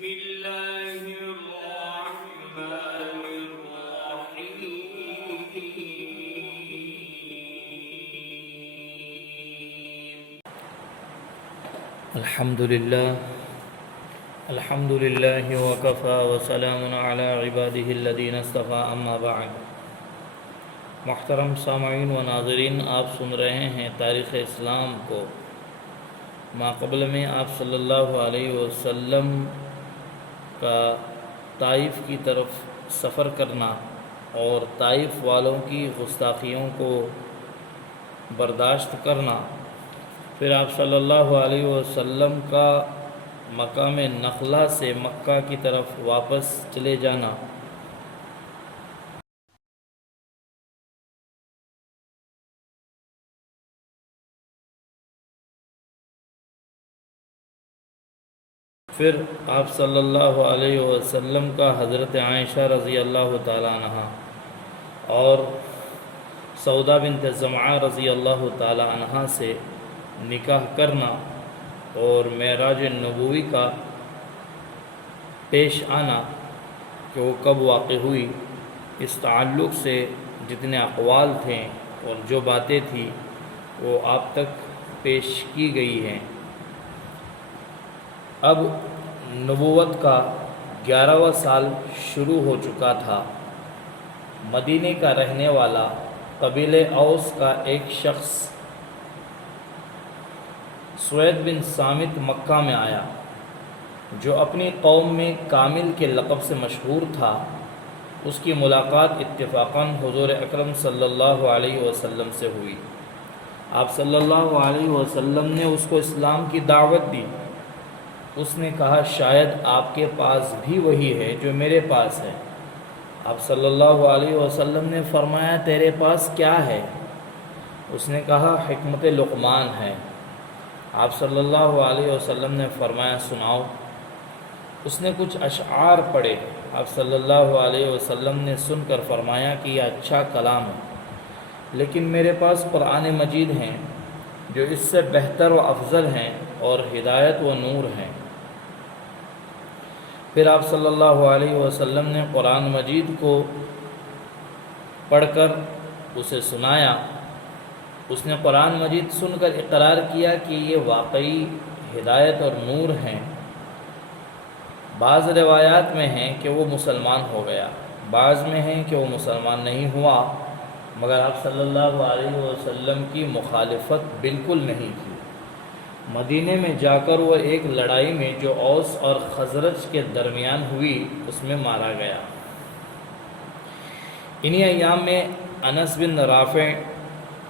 الله الرحمن الرحيم. الحمد لله وكفى وسلام على عباده الذين اصطفى اما بعد. محترم سامعین و ناظرین، آپ سن رہے ہیں تاریخ اسلام کو. ماقبل میں آپ صلی اللہ علیہ وسلم کا طائف کی طرف سفر کرنا اور طائف والوں کی گستاخیوں کو برداشت کرنا، پھر آپ صلی اللہ علیہ وسلم کا مقام نخلا سے مکہ کی طرف واپس چلے جانا، پھر آپ صلی اللہ علیہ وسلم کا حضرت عائشہ رضی اللہ تعالیٰ عنہ اور سودا بنت زمعہ رضی اللہ تعالیٰ عنہ سے نکاح کرنا اور معراج نبوی کا پیش آنا کہ وہ کب واقع ہوئی، اس تعلق سے جتنے اقوال تھے اور جو باتیں تھیں وہ آپ تک پیش کی گئی ہیں. اب نبوت کا 11واں سال شروع ہو چکا تھا. مدینے کا رہنے والا قبیلہ اوس کا ایک شخص سوید بن صامت مکہ میں آیا، جو اپنی قوم میں کامل کے لقب سے مشہور تھا. اس کی ملاقات اتفاقاً حضور اکرم صلی اللہ علیہ وسلم سے ہوئی. آپ صلی اللہ علیہ وسلم نے اس کو اسلام کی دعوت دی. اس نے کہا شاید آپ کے پاس بھی وہی ہے جو میرے پاس ہے. آپ صلی اللہ علیہ وسلم نے فرمایا تیرے پاس کیا ہے؟ اس نے کہا حکمت لقمان ہے. آپ صلی اللہ علیہ وسلم نے فرمایا سناؤ. اس نے کچھ اشعار پڑھے. آپ صلی اللہ علیہ وسلم نے سن کر فرمایا کہ یہ اچھا کلام ہے، لیکن میرے پاس قرآن مجید ہیں جو اس سے بہتر و افضل ہیں اور ہدایت و نور ہیں. پھر آپ صلی اللہ علیہ وسلم نے قرآن مجید کو پڑھ کر اسے سنایا. اس نے قرآن مجید سن کر اقرار کیا کہ یہ واقعی ہدایت اور نور ہیں. بعض روایات میں ہیں کہ وہ مسلمان ہو گیا، بعض میں ہیں کہ وہ مسلمان نہیں ہوا، مگر آپ صلی اللہ علیہ وسلم کی مخالفت بالکل نہیں کی. مدینے میں جا کر وہ ایک لڑائی میں جو اوس اور خزرج کے درمیان ہوئی اس میں مارا گیا. انہی ایام میں انس بن رافع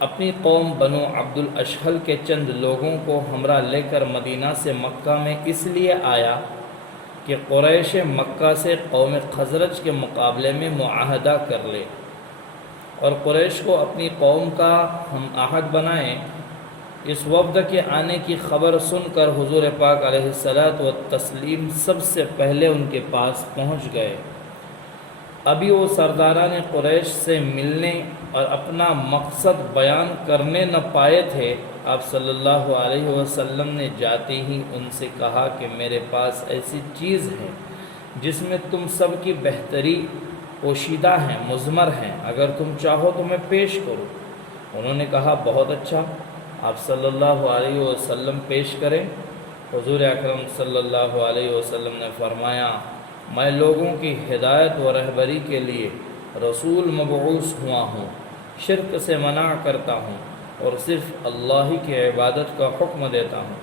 اپنی قوم بنو عبد الاشہل کے چند لوگوں کو ہمراہ لے کر مدینہ سے مکہ میں اس لیے آیا کہ قریش مکہ سے قوم خزرج کے مقابلے میں معاہدہ کر لے اور قریش کو اپنی قوم کا ہم آہد بنائیں. اس وفد کے آنے کی خبر سن کر حضور پاک علیہ الصلاۃ والتسلیم سب سے پہلے ان کے پاس پہنچ گئے. ابھی وہ سرداران قریش سے ملنے اور اپنا مقصد بیان کرنے نہ پائے تھے. آپ صلی اللہ علیہ وسلم نے جاتے ہی ان سے کہا کہ میرے پاس ایسی چیز ہے جس میں تم سب کی بہتری پوشیدہ ہیں، مضمر ہیں، اگر تم چاہو تو میں پیش کروں. انہوں نے کہا بہت اچھا، آپ صلی اللہ علیہ وسلم پیش کریں. حضور اکرم صلی اللہ علیہ وسلم نے فرمایا میں لوگوں کی ہدایت و رہبری کے لیے رسول مبعوث ہوا ہوں، شرک سے منع کرتا ہوں اور صرف اللہ ہی کی عبادت کا حکم دیتا ہوں.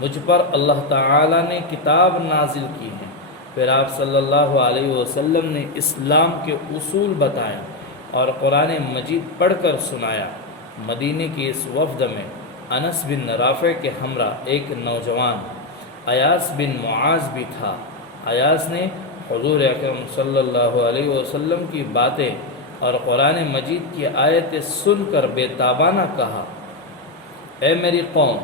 مجھ پر اللہ تعالی نے کتاب نازل کی ہے. پھر آپ صلی اللہ علیہ وسلم نے اسلام کے اصول بتائے اور قرآن مجید پڑھ کر سنایا. مدینے کی اس وفد میں انس بن رافع کے ہمراہ ایک نوجوان ایاس بن معاذ بھی تھا. ایاس نے حضور اکرم صلی اللہ علیہ وسلم کی باتیں اور قرآن مجید کی آیتیں سن کر بے تابانہ کہا اے میری قوم،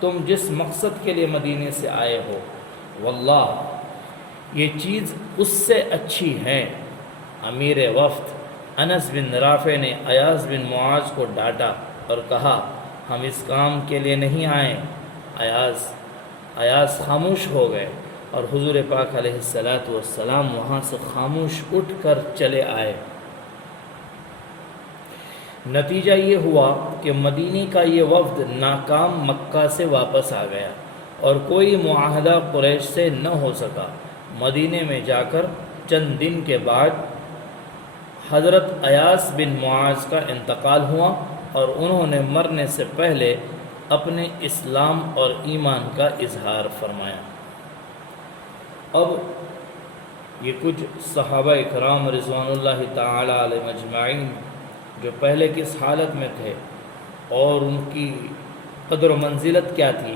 تم جس مقصد کے لیے مدینے سے آئے ہو واللہ یہ چیز اس سے اچھی ہے. امیر وفد انس بن رافع نے ایاس بن معاذ کو ڈانٹا اور کہا ہم اس کام کے لیے نہیں آئے. ایاس خاموش ہو گئے. اور حضور پاک علیہ الصلاۃ والسلام وہاں سے خاموش اٹھ کر چلے آئے۔ نتیجہ یہ ہوا کہ مدینے کا یہ وفد ناکام مکہ سے واپس آ گیا اور کوئی معاہدہ قریش سے نہ ہو سکا۔ مدینے میں جا کر چند دن کے بعد حضرت ایاس بن معاذ کا انتقال ہوا اور انہوں نے مرنے سے پہلے اپنے اسلام اور ایمان کا اظہار فرمایا۔ اب یہ کچھ صحابہ کرام رضوان اللہ تعالی علیہ مجمعین جو پہلے کس حالت میں تھے اور ان کی قدر و منزلت کیا تھی،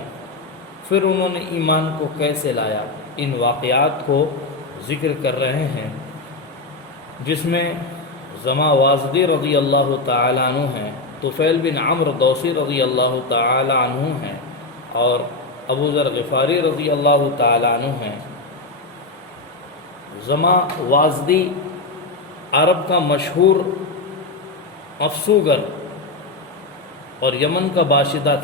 پھر انہوں نے ایمان کو کیسے لایا، ان واقعات کو ذکر کر رہے ہیں، جس میں زما واسدی رضی اللہ تعالی عنہ ہیں، طفیل بن عمرو دوسی رضی اللہ تعالی عنہ ہیں اور ابو ذر غفاری رضی اللہ تعالی عنہ ہیں۔ زما واسدی عرب کا مشہور افسوگر اور یمن کا باشندہ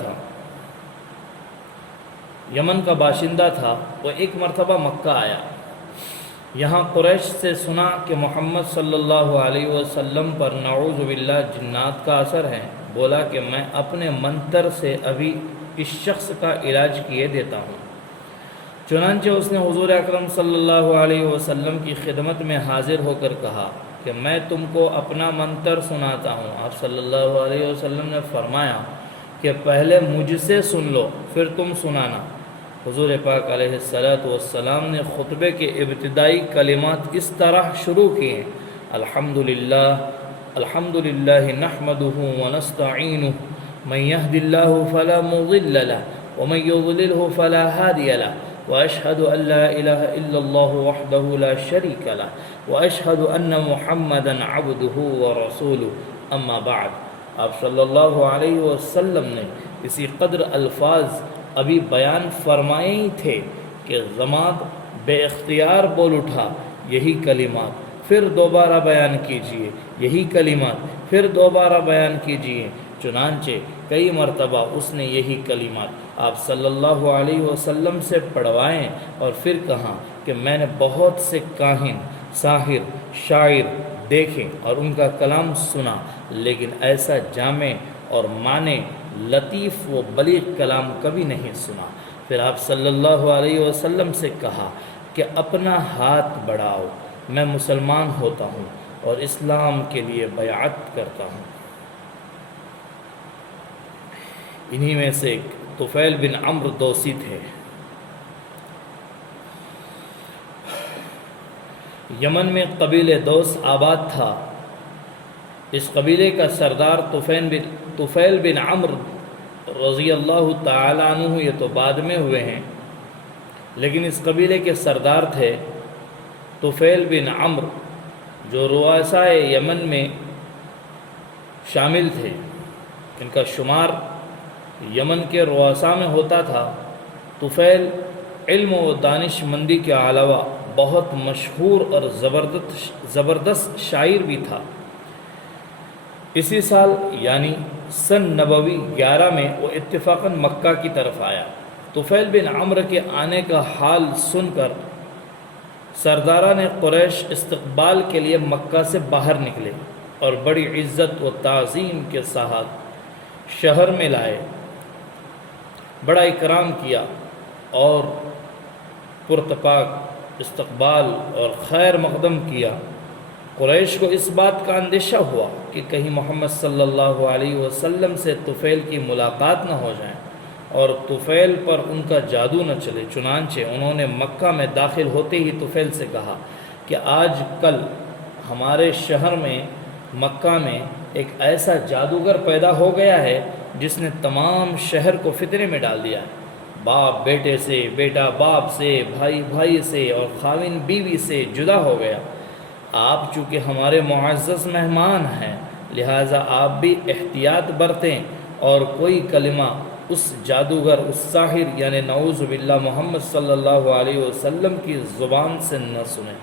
تھا۔ وہ ایک مرتبہ مکہ آیا، یہاں قریش سے سنا کہ محمد صلی اللہ علیہ وسلم پر نعوذ باللہ جنات کا اثر ہے۔ بولا کہ میں اپنے منتر سے ابھی اس شخص کا علاج کیے دیتا ہوں۔ چنانچہ اس نے حضور اکرم صلی اللہ علیہ وسلم کی خدمت میں حاضر ہو کر کہا کہ میں تم کو اپنا منتر سناتا ہوں۔ آپ صلی اللہ علیہ وسلم نے فرمایا کہ پہلے مجھ سے سن لو پھر تم سنانا۔ حضور پاک علیہ الصلاۃ والسلام نے خطبے کے ابتدائی کلمات اس طرح شروع کیے: الحمدللہ نحمدہ ونستعینہ من یہد اللہ فلا مضل لہ ومن یضللہ فلا ہادی لہ واشہد ان لا الہ الا اللہ وحدہ لا شریک لہ واشہد ان محمدا عبدہ ورسولہ اما بعد۔ آپ صلی اللہ علیہ وسلم نے اسی قدر الفاظ ابھی بیان فرمائے ہی تھے کہ ضماد بے اختیار بول اٹھا: یہی کلمات پھر دوبارہ بیان کیجئے، یہی کلمات پھر دوبارہ بیان کیجئے۔ چنانچہ کئی مرتبہ اس نے یہی کلمات آپ صلی اللہ علیہ وسلم سے پڑھوائیں اور پھر کہا کہ میں نے بہت سے کاہن، ساحر، شاعر دیکھے اور ان کا کلام سنا، لیکن ایسا جامع اور معنی لطیف و بلیغ کلام کبھی نہیں سنا۔ پھر آپ صلی اللہ علیہ وسلم سے کہا کہ اپنا ہاتھ بڑھاؤ، میں مسلمان ہوتا ہوں اور اسلام کے لیے بیعت کرتا ہوں۔ انہی میں سے طفیل بن عمرو دوسی تھے۔ یمن میں قبیلہ دوس آباد تھا۔ اس قبیلے کا سردار طفیل بن عمرو رضی اللہ تعالی عنہ، یہ تو بعد میں ہوئے ہیں، لیکن اس قبیلے کے سردار تھے طفیل بن عمرو، جو رؤسائے یمن میں شامل تھے۔ ان کا شمار یمن کے رؤساء میں ہوتا تھا۔ طفیل علم و دانش مندی کے علاوہ بہت مشہور اور زبردست شاعر بھی تھا۔ اسی سال یعنی سن نبوی 11 میں وہ اتفاقاً مکہ کی طرف آیا۔ طفیل بن عمرو کے آنے کا حال سن کر سرداران قریش استقبال کے لیے مکہ سے باہر نکلے اور بڑی عزت و تعظیم کے ساتھ شہر میں لائے، بڑا اکرام کیا اور پرتپاک استقبال اور خیر مقدم کیا۔ قریش کو اس بات کا اندیشہ ہوا کہ کہیں محمد صلی اللہ علیہ وسلم سے طفیل کی ملاقات نہ ہو جائے اور طفیل پر ان کا جادو نہ چلے۔ چنانچہ انہوں نے مکہ میں داخل ہوتے ہی طفیل سے کہا کہ آج کل ہمارے شہر میں مکہ میں ایک ایسا جادوگر پیدا ہو گیا ہے جس نے تمام شہر کو فتنے میں ڈال دیا ہے۔ باپ بیٹے سے، بیٹا باپ سے، بھائی بھائی سے اور خاوند بیوی سے جدا ہو گیا۔ آپ چونکہ ہمارے معزز مہمان ہیں، لہٰذا آپ بھی احتیاط برتیں اور کوئی کلمہ اس جادوگر، اس ساحر یعنی نعوذ باللہ محمد صلی اللہ علیہ وسلم کی زبان سے نہ سنیں۔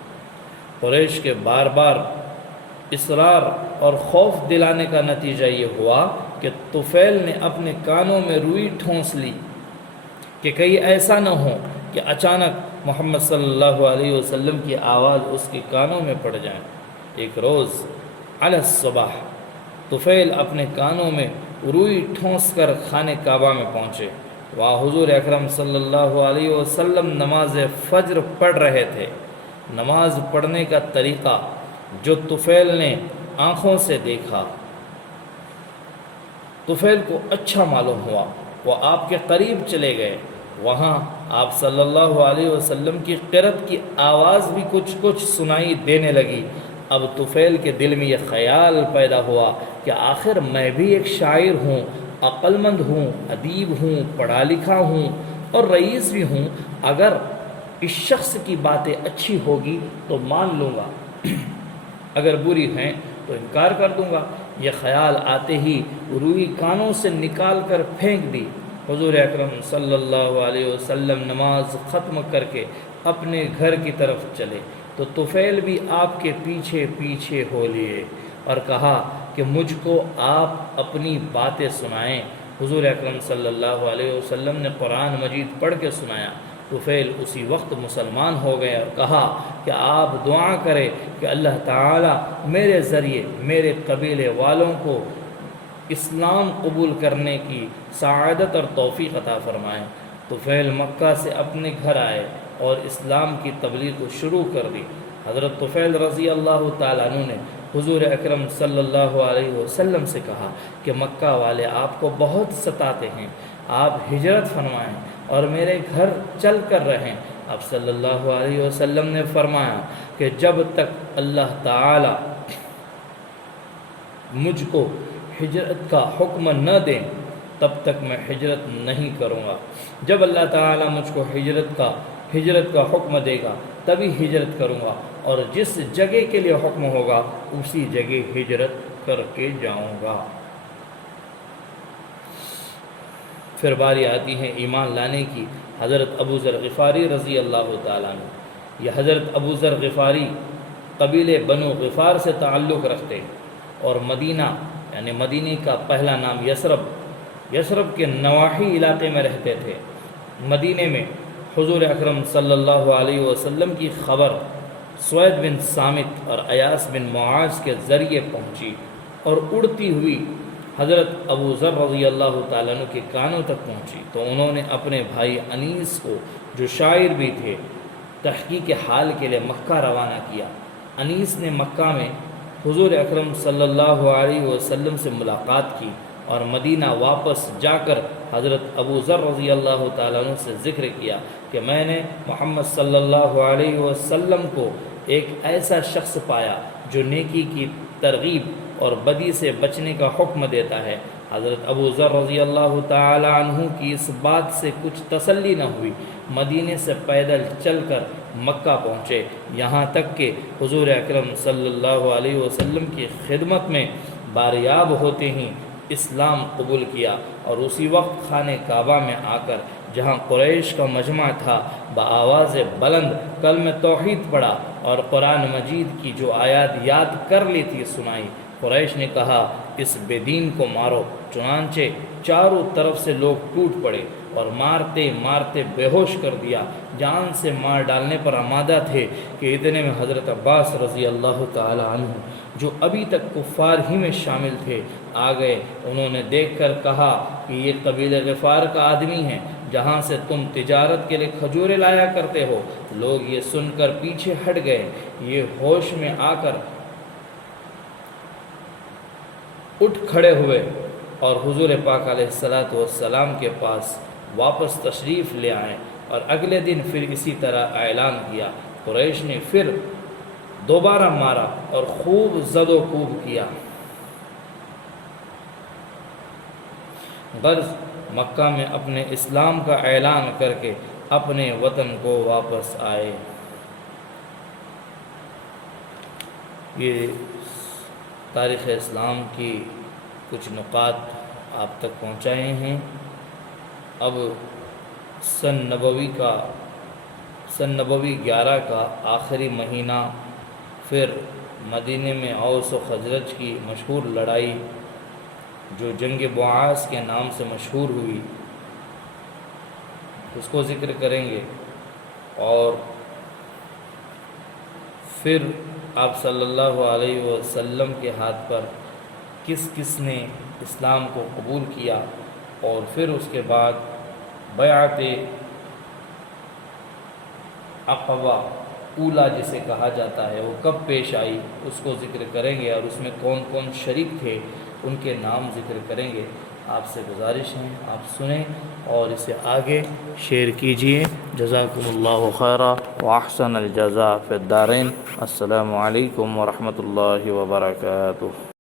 قریش کے بار بار اصرار اور خوف دلانے کا نتیجہ یہ ہوا کہ طفیل نے اپنے کانوں میں روئی ٹھونس لی کہ کہیں ایسا نہ ہو کہ اچانک محمد صلی اللہ علیہ وسلم کی آواز اس کے کانوں میں پڑ جائیں۔ ایک روز علی الصبح طفیل اپنے کانوں میں روئی ٹھونس کر خانہ کعبہ میں پہنچے۔ وہاں حضور اکرم صلی اللہ علیہ وسلم نماز فجر پڑھ رہے تھے۔ نماز پڑھنے کا طریقہ جو طفیل نے آنکھوں سے دیکھا، طفیل کو اچھا معلوم ہوا۔ وہ آپ کے قریب چلے گئے۔ وہاں آپ صلی اللہ علیہ وسلم کی قرأت کی آواز بھی کچھ کچھ سنائی دینے لگی۔ اب طفیل کے دل میں یہ خیال پیدا ہوا کہ آخر میں بھی ایک شاعر ہوں، عقل مند ہوں، ادیب ہوں، پڑھا لکھا ہوں اور رئیس بھی ہوں۔ اگر اس شخص کی باتیں اچھی ہوگی تو مان لوں گا، اگر بری ہیں تو انکار کر دوں گا۔ یہ خیال آتے ہی روئی کانوں سے نکال کر پھینک دی۔ حضور اکرم صلی اللہ علیہ وسلم نماز ختم کر کے اپنے گھر کی طرف چلے تو طفیل بھی آپ کے پیچھے پیچھے ہو لیے اور کہا کہ مجھ کو آپ اپنی باتیں سنائیں۔ حضور اکرم صلی اللہ علیہ وسلم نے قرآن مجید پڑھ کے سنایا۔ طفیل اسی وقت مسلمان ہو گئے اور کہا کہ آپ دعا کریں کہ اللہ تعالی میرے ذریعے میرے قبیلے والوں کو اسلام قبول کرنے کی سعادت اور توفیق عطا فرمائیں۔ طفیل مکہ سے اپنے گھر آئے اور اسلام کی تبلیغ کو شروع کر دی۔ حضرت طفیل رضی اللہ تعالیٰ عنہ نے حضور اکرم صلی اللہ علیہ وسلم سے کہا کہ مکہ والے آپ کو بہت ستاتے ہیں، آپ ہجرت فرمائیں اور میرے گھر چل کر رہیں۔ اب صلی اللہ علیہ وسلم نے فرمایا کہ جب تک اللہ تعالی مجھ کو ہجرت کا حکم نہ دیں تب تک میں ہجرت نہیں کروں گا۔ جب اللہ تعالی مجھ کو ہجرت کا حکم دے گا تبھی ہجرت کروں گا، اور جس جگہ کے لیے حکم ہوگا اسی جگہ ہجرت کر کے جاؤں گا۔ پھر باری آتی ہے ایمان لانے کی۔ حضرت ابو ذر غفاری رضی اللہ تعالیٰ عنہ، یہ حضرت ابو ذر غفاری قبیلے بنو غفار سے تعلق رکھتے اور مدینہ یعنی مدینہ کا پہلا نام یثرب کے نواحی علاقے میں رہتے تھے۔ مدینہ میں حضور اکرم صلی اللہ علیہ وسلم کی خبر سوید بن صامت اور ایاس بن معاذ کے ذریعے پہنچی اور اڑتی ہوئی حضرت ابو ذر رضی اللہ تعالیٰ عنہ کے کانوں تک پہنچی تو انہوں نے اپنے بھائی انیس کو، جو شاعر بھی تھے، تحقیق حال کے لیے مکہ روانہ کیا۔ انیس نے مکہ میں حضور اکرم صلی اللہ علیہ وسلم سے ملاقات کی اور مدینہ واپس جا کر حضرت ابو ذر رضی اللہ تعالیٰ عنہ سے ذکر کیا کہ میں نے محمد صلی اللہ علیہ وسلم کو ایک ایسا شخص پایا جو نیکی کی ترغیب اور بدی سے بچنے کا حکم دیتا ہے۔ حضرت ابو ذر رضی اللہ تعالی عنہ کی اس بات سے کچھ تسلی نہ ہوئی، مدینے سے پیدل چل کر مکہ پہنچے، یہاں تک کہ حضور اکرم صلی اللہ علیہ وسلم کی خدمت میں باریاب ہوتے ہی اسلام قبول کیا، اور اسی وقت خانہ کعبہ میں آ کر جہاں قریش کا مجمع تھا بآواز بلند کلمہ توحید پڑھا اور قرآن مجید کی جو آیات یاد کر لی تھی سنائی۔ قریش نے کہا اس بے دین کو مارو، چنانچہ چاروں طرف سے لوگ ٹوٹ پڑے اور مارتے مارتے بے ہوش کر دیا، جان سے مار ڈالنے پر آمادہ تھے کہ اتنے میں حضرت عباس رضی اللہ تعالی عنہ جو ابھی تک کفار ہی میں شامل تھے آ گئے۔ انہوں نے دیکھ کر کہا کہ یہ قبیلہ غفار کا آدمی ہے جہاں سے تم تجارت کے لیے کھجوریں لایا کرتے ہو۔ لوگ یہ سن کر پیچھے ہٹ گئے۔ یہ ہوش میں آ کر اٹھ کھڑے ہوئے اور حضور پاک علیہ الصلاۃ والسلام کے پاس واپس تشریف لے آئے، اور اگلے دن پھر اسی طرح اعلان کیا۔ قریش نے پھر دوبارہ مارا اور خوب زد و کوب کیا۔ غرض مکہ میں اپنے اسلام کا اعلان کر کے اپنے وطن کو واپس آئے۔ یہ تاریخ اسلام کی کچھ نکات آپ تک پہنچائے ہیں۔ اب سن نبوی 11 کا آخری مہینہ، پھر مدینے میں اوس و خزرج کی مشہور لڑائی جو جنگ بعاث کے نام سے مشہور ہوئی، اس کو ذکر کریں گے۔ اور پھر آپ صلی اللہ علیہ وسلم کے ہاتھ پر کس کس نے اسلام کو قبول کیا، اور پھر اس کے بعد بیعت عقبہ اولیٰ جسے کہا جاتا ہے وہ کب پیش آئی اس کو ذکر کریں گے، اور اس میں کون کون شریک تھے ان کے نام ذکر کریں گے۔ آپ سے گزارش ہے آپ سنیں اور اسے آگے شیئر کیجئے۔ جزاکم اللہ خیرا واحسن الجزاء فی الدارین۔ السلام علیکم ورحمۃ اللہ وبرکاتہ۔